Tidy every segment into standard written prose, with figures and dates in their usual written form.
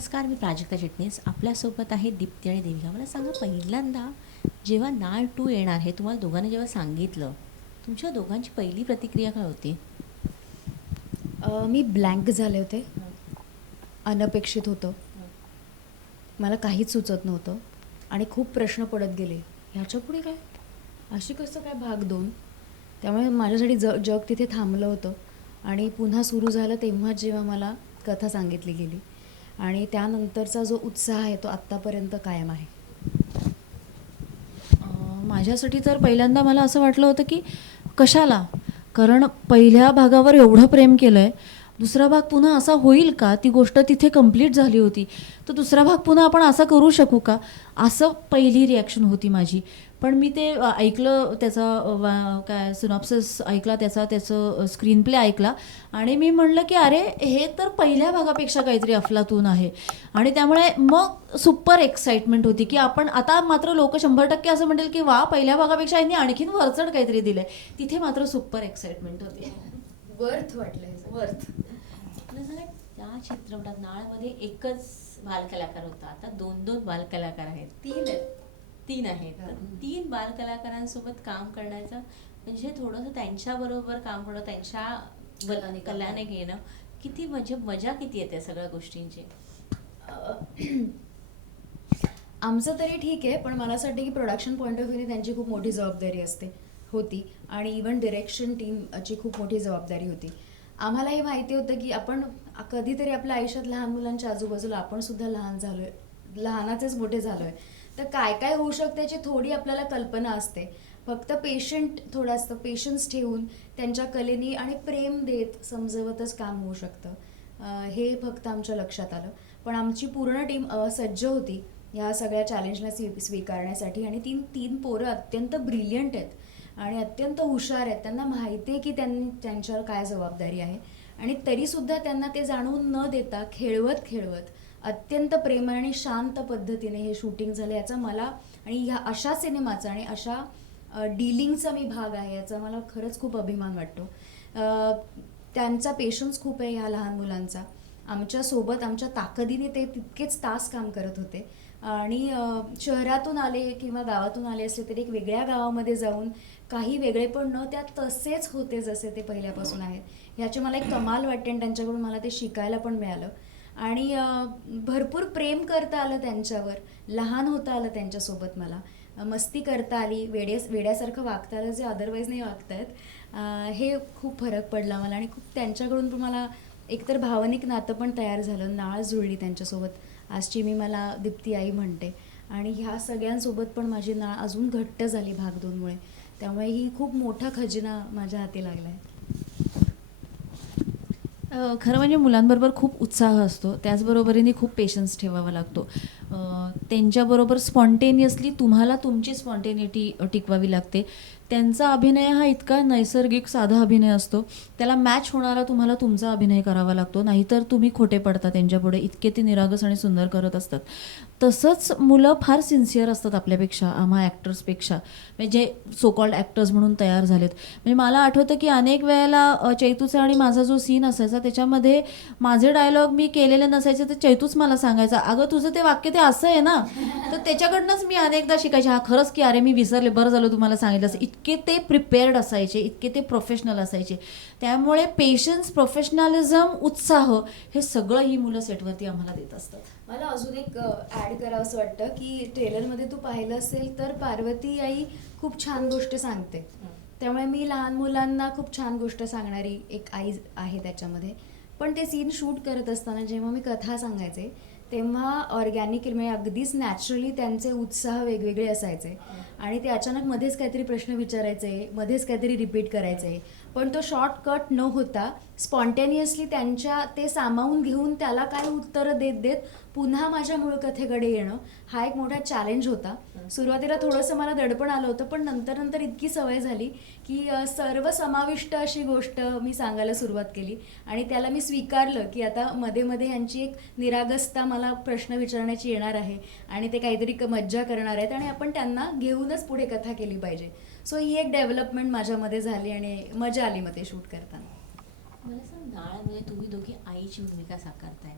नमस्कार, मी प्राजक्ता चिटणीस. आपल्यासोबत आहे दीप्ती आणि देविका. मला सांगा, पहिल्यांदा जेव्हा नाळ 2 येणार हे तुम्हाला दोघांना जेव्हा सांगितलं, तुमच्या दोघांची पहिली प्रतिक्रिया काय होती? मी ब्लँक झाले होते. अनपेक्षित होतं. मला काहीच सुचत नव्हतं आणि खूप प्रश्न पडत गेले. ह्याच्यापुढे काय? अशी कसं काय भाग 2? त्यामुळे माझ्यासाठी जग तिथे थांबलं होतं आणि पुन्हा सुरू झालं तेव्हाच जेव्हा मला कथा सांगितली गेली आणि त्यानंतरचा जो उत्साह आहे तो आत्तापर्यंत कायम आहे. माझ्यासाठी तर पहिल्यांदा मला असं वाटलं होतं की कशाला, कारण पहिल्या भागावर एवढं प्रेम केलं आहे, दुसरा भाग पुन्हा असा होईल का? ती गोष्ट तिथे कंप्लीट झाली होती, तर दुसरा भाग पुन्हा आपण असा करू शकू का, असं पहिली रिॲक्शन होती माझी. पण मी ते ऐकलं, त्याचा काय सिनॉप्सिस ऐकला, त्याचं स्क्रीन प्ले ऐकला आणि मी म्हणलं की अरे, हे तर पहिल्या भागापेक्षा काहीतरी अफलातून आहे. आणि त्यामुळे मग सुपर एक्साइटमेंट होती की आपण आता मात्र लोक 100% असं म्हणतील की वा, पहिल्या भागापेक्षा यांनी आणखीन वरचढ काहीतरी दिलंय. तिथे मात्र सुपर एक्साइटमेंट होती. वर्थ वाटलंय. वर्थ. आपलं सांगा, त्या चित्रपटात नाळमध्ये एकच बालकलाकार होता, आता 2-2 बालकलाकार आहेत. 3 आहेत. तर 3 बालकलाकारांसोबत काम करण्याचं म्हणजे थोडंसं त्यांच्याबरोबर काम करणं, त्यांच्या कलाने घेणं, किती म्हणजे मजा किती येते सगळ्या गोष्टींची. आमचं तरी ठीक आहे, पण मला असं वाटतं की प्रोडक्शन पॉईंट ऑफ व्ह्यूने त्यांची खूप मोठी जबाबदारी होती आणि इव्हन डिरेक्शन टीमची खूप मोठी जबाबदारी होती. आम्हाला हे माहिती होतं की आपण कधीतरी आपल्या आयुष्यात लहान मुलांच्या आजूबाजूला आपण सुद्धा लहान झालोय, लहानाचेच मोठे झालोय, तर काय काय होऊ शकतं याची थोडी आपल्याला कल्पना असते. फक्त थोडं असतं, पेशन्स ठेवून त्यांच्या कलेनी आणि प्रेम देत समजवतच काम होऊ शकतं. हे फक्त आमच्या लक्षात आलं. पण आमची पूर्ण टीम सज्ज होती ह्या सगळ्या चॅलेंजला स्वीकारण्यासाठी आणि तीन पोरं अत्यंत ब्रिलियंट आहेत आणि अत्यंत हुशार आहेत. त्यांना माहिती आहे की त्यांच्यावर काय जबाबदारी आहे आणि तरीसुद्धा त्यांना ते जाणवून न देता खेळवत अत्यंत प्रेम आणि शांत पद्धतीने हे शूटिंग झालं. याचा मला आणि ह्या अशा सिनेमाचा आणि अशा डीलिंगचा मी भाग आहे याचा मला खरंच खूप अभिमान वाटतो. त्यांचा पेशन्स खूप आहे ह्या लहान मुलांचा. आमच्यासोबत आमच्या ताकदीने ते तितकेच तास काम करत होते आणि शहरातून आले किंवा गावातून आले असले तरी एक वेगळ्या गावामध्ये जाऊन काही वेगळेपण न त्या तसेच होते जसे ते पहिल्यापासून आहेत. ह्याची मला एक कमाल वाटते आणि त्यांच्याकडून मला ते शिकायला पण मिळालं आणि भरपूर प्रेम करता आलं त्यांच्यावर, लहान होता आलं त्यांच्यासोबत, मला मस्ती करता आली, वेड्यासारखं वागता आलं जे अदरवाईज नाही वागतायत. हे खूप फरक पडला मला आणि खूप त्यांच्याकडून पण मला एकतर भावनिक नातं पण तयार झालं, नाळ जुळली त्यांच्यासोबत. आजची मी मला दीप्ती आई म्हणते आणि ह्या सगळ्यांसोबत पण माझी नाळ अजून घट्ट झाली भाग 2मुळे. त्यामुळे ही खूप मोठा खजिना माझ्या हाती लागला आहे. खरं म्हणजे मुलांबरोबर खूप उत्साह असतो, त्याचबरोबरीने खूप पेशन्स ठेवावा लागतो. त्यांच्याबरोबर स्पॉन्टेनियसली तुम्हाला तुमची स्पॉन्टेनिटी टिकवावी लागते. त्यांचा अभिनय हा इतका नैसर्गिक साधा अभिनय असतो, त्याला मॅच होणारा तुम्हाला तुमचा अभिनय करावा लागतो, नाहीतर तुम्ही खोटे पडता त्यांच्यापुढे, इतके ते निरागस आणि सुंदर करत असतात. तसंच मुलं फार सिन्सिअर असतात आपल्यापेक्षा, आम्हा ॲक्टर्सपेक्षा, म्हणजे सो कॉल्ड ॲक्टर्स म्हणून तयार झालेत. म्हणजे मला आठवतं की अनेक वेळेला चैतूचा आणि माझा जो सीन असायचा त्याच्यामध्ये माझे डायलॉग मी केलेले नसायचे, तर चैतूच मला सांगायचा, अगं तुझं ते वाक्य ते असं आहे ना. तर त्याच्याकडनंच मी अनेकदा शिकायचे, हा खरंच की अरे मी विसरले, बरं झालं तुम्हाला सांगितलं असं. इतके ते प्रिपेअर्ड असायचे, इतके ते प्रोफेशनल असायचे. त्यामुळे पेशन्स, प्रोफेशनलिझम, उत्साह हे सगळं ही मुलं सेटवरती आम्हाला देत असतात. मला अजून एक ॲड करावं असं वाटतं की ट्रेलरमध्ये तू पाहिलं असेल तर पार्वती आई खूप छान गोष्ट सांगते. त्यामुळे मी लहान मुलांना खूप छान गोष्ट सांगणारी एक आई आहे त्याच्यामध्ये. पण ते सीन शूट करत असताना जेव्हा मी कथा सांगायचे तेव्हा ऑर्गॅनिक म्हणजे अगदीच नॅचरली त्यांचे उत्साह वेगवेगळे असायचे आणि ते अचानक मध्येच काहीतरी प्रश्न विचारायचे, मध्येच काहीतरी रिपीट करायचे, पण तो शॉर्टकट न होता स्पॉन्टेनियसली त्यांच्या ते सामावून घेऊन त्याला काय उत्तरं देत देत पुन्हा माझ्या मूळ कथेकडे येणं हा एक मोठा चॅलेंज होता. सुरुवातीला थोडंसं मला दडपण आलं होतं, पण नंतर नंतर इतकी सवय झाली की सर्व समाविष्ट अशी गोष्ट मी सांगायला सुरुवात केली आणि त्याला मी स्वीकारलं की आता मध्ये मध्ये यांची एक निरागसता मला प्रश्न विचारण्याची येणार आहे आणि ते काहीतरी मज्जा करणार आहेत आणि आपण त्यांना घेऊनच पुढे कथा केली पाहिजे. सो ही एक डेव्हलपमेंट माझ्यामध्ये झाली आणि मजा आली मग ते शूट करताना. मला सांग, नाळामध्ये तुम्ही दोघी आईची भूमिका साकारताय,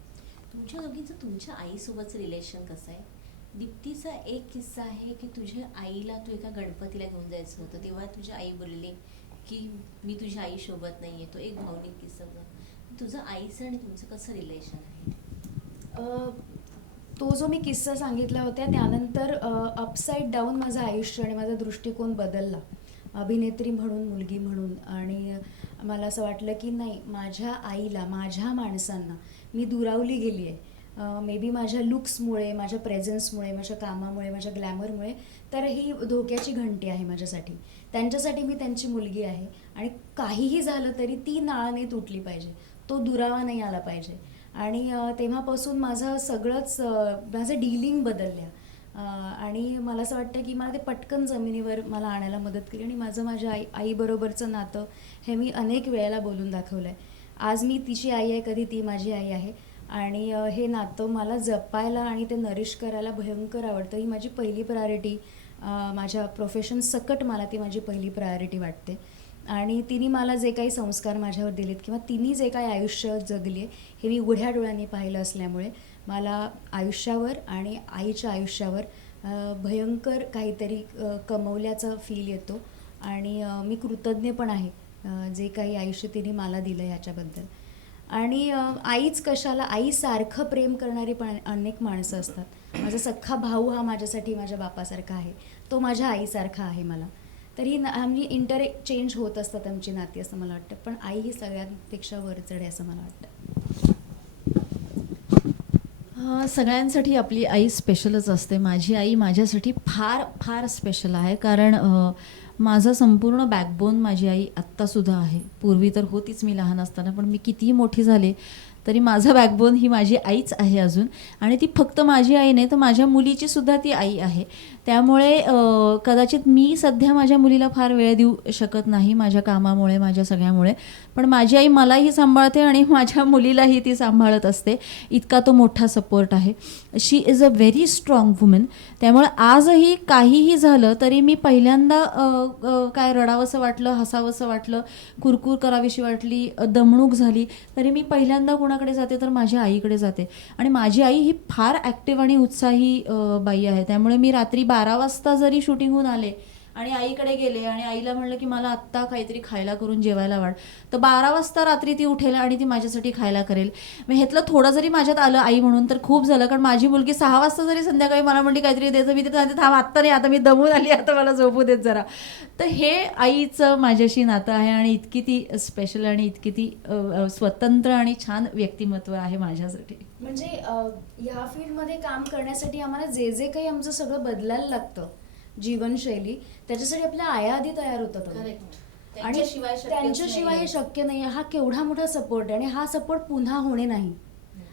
तुमच्या दोघींचं तुमच्या आईसोबतचं रिलेशन कसं आहे? दीप्तीचा एक किस्सा आहे की तुझ्या आईला तू एका गणपतीला घेऊन जायचं होतं, तेव्हा तुझी आई बोलली की मी तुझ्या आई सोबत नाहीये. तो एक भावनिक किस्सा होता. तुझं आईचं आणि तुमचं कसं रिलेशन आहे? अ, तो जो मी किस्सा सांगितला होता त्यानंतर अपसाईड डाऊन माझं आयुष्य आणि माझा दृष्टिकोन बदलला अभिनेत्री म्हणून, मुलगी म्हणून. आणि मला असं वाटलं की नाही, माझ्या आईला, माझ्या माणसांना मी दुरावली गेली आहे. मे बी माझ्या लुक्समुळे, माझ्या प्रेझेन्समुळे, माझ्या कामामुळे, माझ्या ग्लॅमरमुळे. तर ही धोक्याची घंटी आहे माझ्यासाठी. त्यांच्यासाठी मी त्यांची मुलगी आहे आणि काहीही झालं तरी ती नाळ नाही तुटली पाहिजे, तो दुरावा नाही आला पाहिजे. आणि तेव्हापासून माझं सगळंच माझं डीलिंग बदलल्या. आणि मला असं वाटतं की मला ते पटकन जमिनीवर मला आणायला मदत केली. आणि माझं माझ्या आईबरोबरचं नातं हे मी अनेक वेळेला बोलून दाखवलं आहे. आज मी तिची आई आहे, कधी ती माझी आई आहे. आणि हे नातं मला जपायला आणि ते नरिश करायला भयंकर आवडतं. ही माझी पहिली प्रायोरिटी, माझ्या प्रोफेशन सकट मला ती माझी पहिली प्रायोरिटी वाटते. आणि तिने मला जे काही संस्कार माझ्यावर दिलेत किंवा तिने जे काही आयुष्य जगले हे मी उघड्या डोळ्यांनी पाहिलं असल्यामुळे मला आयुष्यावर आणि आईच्या आयुष्यावर भयंकर काहीतरी कमवल्याचा फील येतो. आणि मी कृतज्ञ पण आहे जे काही आयुष्य तिने मला दिलं ह्याच्याबद्दल. आणि आईच कशाला, आईसारखं प्रेम करणारी पण अनेक माणसं असतात. माझा सख्खा भाऊ हा माझ्यासाठी माझ्या बापासारखा आहे, तो माझ्या आईसारखा आहे मला. तर ही आम्ही इंटरचेंज होत असतात आमची नाती असं मला वाटतं. पण आई ही सगळ्यांपेक्षा वरचढ आहे असं मला वाटतं. सगळ्यांसाठी आपली आई स्पेशलच असते. माझी आई माझ्यासाठी फार फार स्पेशल आहे, कारण माझा संपूर्ण बॅकबोन माझी आई आत्तासुद्धा आहे. पूर्वी तर होतीच मी लहान असताना, पण मी कितीही मोठी झाले तरी माझा बॅकबोन ही माझी आईच आहे अजून. आणि ती फक्त माझी आई नाही तर माझ्या मुलीची सुद्धा ती आई आहे. त्यामुळे कदाचित मी सध्या माझ्या मुलीला फार वेळ देऊ शकत नाही माझ्या कामामुळे, माझ्या सगळ्यामुळे, पण माझी आई मलाही सांभाळते आणि माझ्या मुलीलाही ती सांभाळत असते. इतका तो मोठा सपोर्ट आहे. She is a very strong woman. त्यामुळे आजही काहीही झालं तरी मी पहिल्यांदा काय रडावंसं वाटलं, हसावंसं वाटलं, कुरकुर करावीशी वाटली, दमणूक झाली, तरी मी पहिल्यांदा कोणाकडे जाते तर माझ्या आईकडे जाते. आणि माझी आई ही फार ॲक्टिव्ह आणि उत्साही बाई आहे. त्यामुळे मी रात्री 12 वाजता जरी शूटिंगहून आले आणि आईकडे गेले आणि आईला म्हणलं की मला आत्ता काहीतरी खायला करून जेवायला वाढ, तर 12 वाजता रात्री ती उठेल आणि ती माझ्यासाठी खायला करेल. मग ह्यातलं थोडं जरी माझ्यात आलं आई म्हणून तर खूप झालं. कारण माझी मुलगी 6 वाजता जरी संध्याकाळी मला म्हणली काहीतरी द्यायचं, मी तर सांगते थांब, आत्ता नाही, आता मी दमून आली, आता मला झोपू देत जरा. तर हे आईचं माझ्याशी नातं आहे आणि इतकी ती स्पेशल आणि इतकी ती स्वतंत्र आणि छान व्यक्तिमत्व आहे माझ्यासाठी. म्हणजे ह्या फील्डमध्ये काम करण्यासाठी आम्हाला जे जे काही आमचं सगळं बदलायला लागतं जीवनशैली, त्याच्यासाठी आपल्या आया आधी तयार होतात अहो. आणि त्यांच्याशिवाय हे शक्य नाही. हा केवढा मोठा सपोर्ट आहे आणि हा सपोर्ट पुन्हा होणे नाही.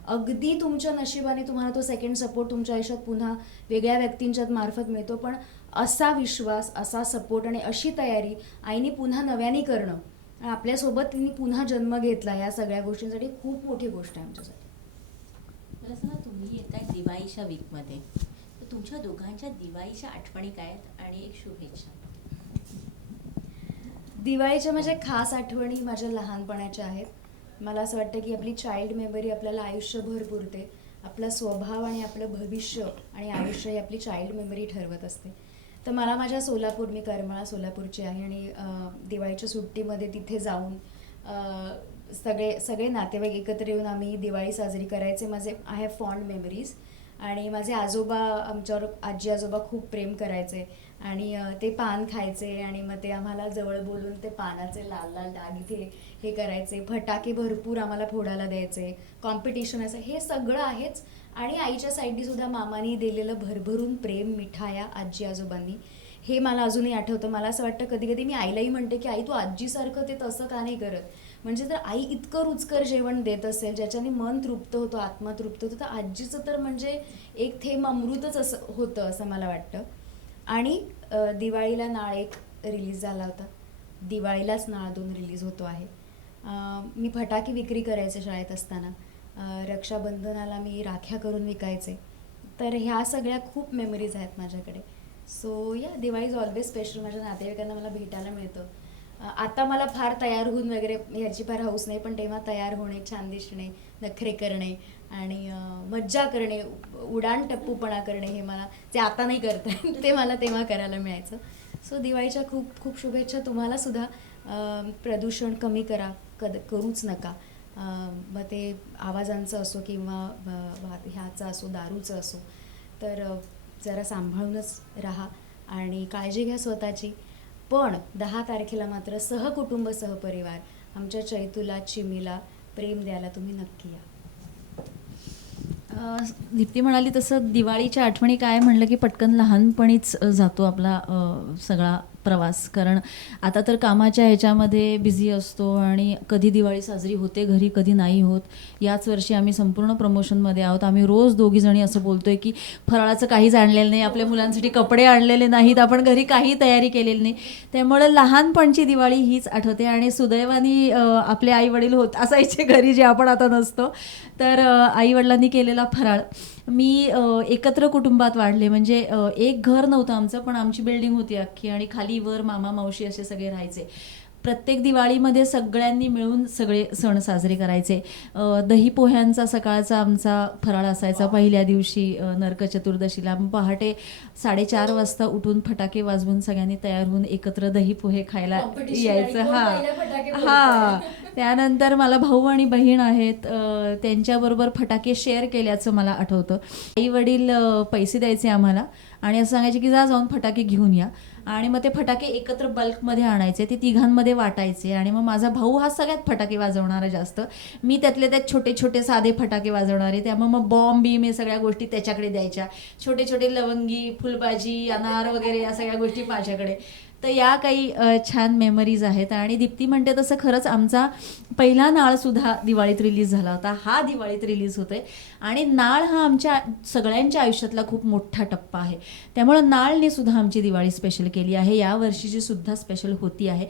अगदी तुमच्या नशिबाने तुम्हाला तो सेकंड सपोर्ट तुमच्या आयुष्यात पुन्हा वेगळ्या व्यक्तींच्या मार्फत मिळतो, पण असा विश्वास, असा सपोर्ट आणि अशी तयारी आईने पुन्हा नव्याने करणं आणि आपल्यासोबत तिने पुन्हा जन्म घेतला, या सगळ्या गोष्टींसाठी खूप मोठी गोष्ट आहे आमच्यासाठी. मला सांगा, तुम्ही येताय दिवाळीच्या वीकमध्ये, तर तुमच्या दोघांच्या दिवाळीच्या आठवणी काय आहेत आणि एक शुभेच्छा? दिवाळीच्या माझ्या खास आठवणी माझ्या लहानपणाच्या आहेत. मला असं वाटतं की आपली चाइल्ड मेमरी आपल्याला आयुष्यभर पुरते. आपला स्वभाव आणि आपलं भविष्य आणि आयुष्य ही आपली चाइल्ड मेमरी ठरवत असते. तर मला माझ्या सोलापूर, मी करमाळा सोलापूरची आहे आणि दिवाळीच्या सुट्टीमध्ये तिथे जाऊन सगळे नातेवाईक एकत्र येऊन आम्ही दिवाळी साजरी करायचे. माझे आय हॅव फॉन्ड मेमरीज. आणि माझे आजोबा आमच्यावर, आजी आजोबा खूप प्रेम करायचे आणि ते पान खायचे आणि मग ते आम्हाला जवळ बोलून ते पानाचे लाल लाल डाग इथे हे करायचे. फटाके भरपूर आम्हाला फोडायला द्यायचे. कॉम्पिटिशन असं हे सगळं आहेच. आणि आईच्या साईडनी सुद्धा मामानी दिलेलं भरभरून प्रेम, मिठाया आजी आजोबांनी, हे मला अजूनही आठवतं. मला असं वाटतं कधी कधी मी आईलाही म्हणते की आई तू आजीसारखं ते तसं का नाही करत. म्हणजे जर आई इतकं रुचकर जेवण देत असेल ज्याच्याने मन तृप्त होतं, आत्मा तृप्त होतो, तर आजीचं तर म्हणजे एक थेंब अमृतच असं होतं असं मला वाटतं. आणि दिवाळीला नाळ 1 रिलीज झाला होता, दिवाळीलाच नाळ 2 रिलीज होतो आहे. मी फटाके विक्री करायचे शाळेत असताना. रक्षाबंधनाला मी राख्या करून विकायचे. तर ह्या सगळ्या खूप मेमरीज आहेत माझ्याकडे. सो या, दिवाळी इज ऑलवेज स्पेशल. माझ्या नातेवाईकांना मला भेटायला मिळतं. आता मला फार तयार होऊन वगैरे ह्याची फार हौस नाही, पण तेव्हा तयार होणे, छान दिसणे, नखरे करणे आणि मज्जा करणे, उडाण टप्पूपणा करणे हे मला जे आता नाही करता येत ते मला तेव्हा करायला मिळायचं. सो दिवाळीच्या खूप खूप शुभेच्छा तुम्हाला सुद्धा. प्रदूषण कमी करा, करूच नका. मग ते आवाजांचं असो किंवा ह्याचं असो, दारूचं असो, तर जरा सांभाळूनच राहा आणि काळजी घ्या स्वतःची. पण 10 तारखेला मात्र सहकुटुंब सहपरिवार आमच्या चैतूला, चिमीला प्रेम द्यायला तुम्ही नक्की या. दीप्ती म्हणाली तसं दिवाळीच्या आठवणी काय म्हणलं की पटकन लहानपणीच जातो आपला सगळा प्रवास. कारण आता तर कामाच्या ह्याच्यामध्ये बिझी असतो आणि कधी दिवाळी साजरी होते घरी, कधी नाही होत. याच वर्षी आम्ही संपूर्ण प्रमोशनमध्ये आहोत. आम्ही रोज दोघीजणी असं बोलतोय की फराळाचं काहीच आणलेलं नाही, आपल्या मुलांसाठी कपडे आणलेले नाहीत, आपण घरी काही तयारी केलेली नाही. त्यामुळे लहानपणची दिवाळी हीच आठवते. आणि सुदैवाने आपले आई वडील असायचे घरी, जे आपण आता नसतो. तर आईवडिलांनी केलेला फराळ मी एकत्र कुटुंबात वाढले. म्हणजे एक घर नव्हतं आमचं, पण आमची बिल्डिंग होती अख्खी आणि खाली वर मामा मावशी असे सगळे राहायचे. प्रत्येक दिवाळीमध्ये सगळ्यांनी मिळून सगळे सण साजरे करायचे. दही पोह्यांचा सकाळचा आमचा फराळ असायचा पहिल्या दिवशी नरक चतुर्दशीला. पहाटे 4:30 वाजता उठून फटाके वाजवून सगळ्यांनी तयार होऊन एकत्र दही पोहे खायला यायचं. हां. त्यानंतर मला भाऊ आणि बहीण आहेत, त्यांच्याबरोबर फटाके शेअर केल्याचं मला आठवतं. आई वडील पैसे द्यायचे आम्हाला आणि असं सांगायचे की जा जाऊन फटाके घेऊन या. आणि मग ते फटाके एकत्र बल्कमध्ये आणायचे, ते तिघांमध्ये वाटायचे. आणि मग माझा भाऊ हा सगळ्यात फटाके वाजवणारा जास्त, मी त्यातले त्यात छोटे छोटे साधे फटाके वाजवणारे. त्यामुळे मग बॉम्ब बीम हे सगळ्या गोष्टी त्याच्याकडे द्यायच्या. छोटे छोटे लवंगी, फुलभाजी, अनार वगैरे या सगळ्या गोष्टी माझ्याकडे. तर या काही छान मेमरीज आहेत. आणि दीप्ती म्हणते तसं खरंच आमचा पहिला नाळसुद्धा दिवाळीत रिलीज झाला होता. हा दिवाळीत रिलीज होतोय. आणि नाळ हा आमच्या सगळ्यांच्या आयुष्यातला खूप मोठा टप्पा आहे. त्यामुळं नाळने सुद्धा आमची दिवाळी स्पेशल केली आहे. या वर्षीची सुद्धा स्पेशल होती आहे.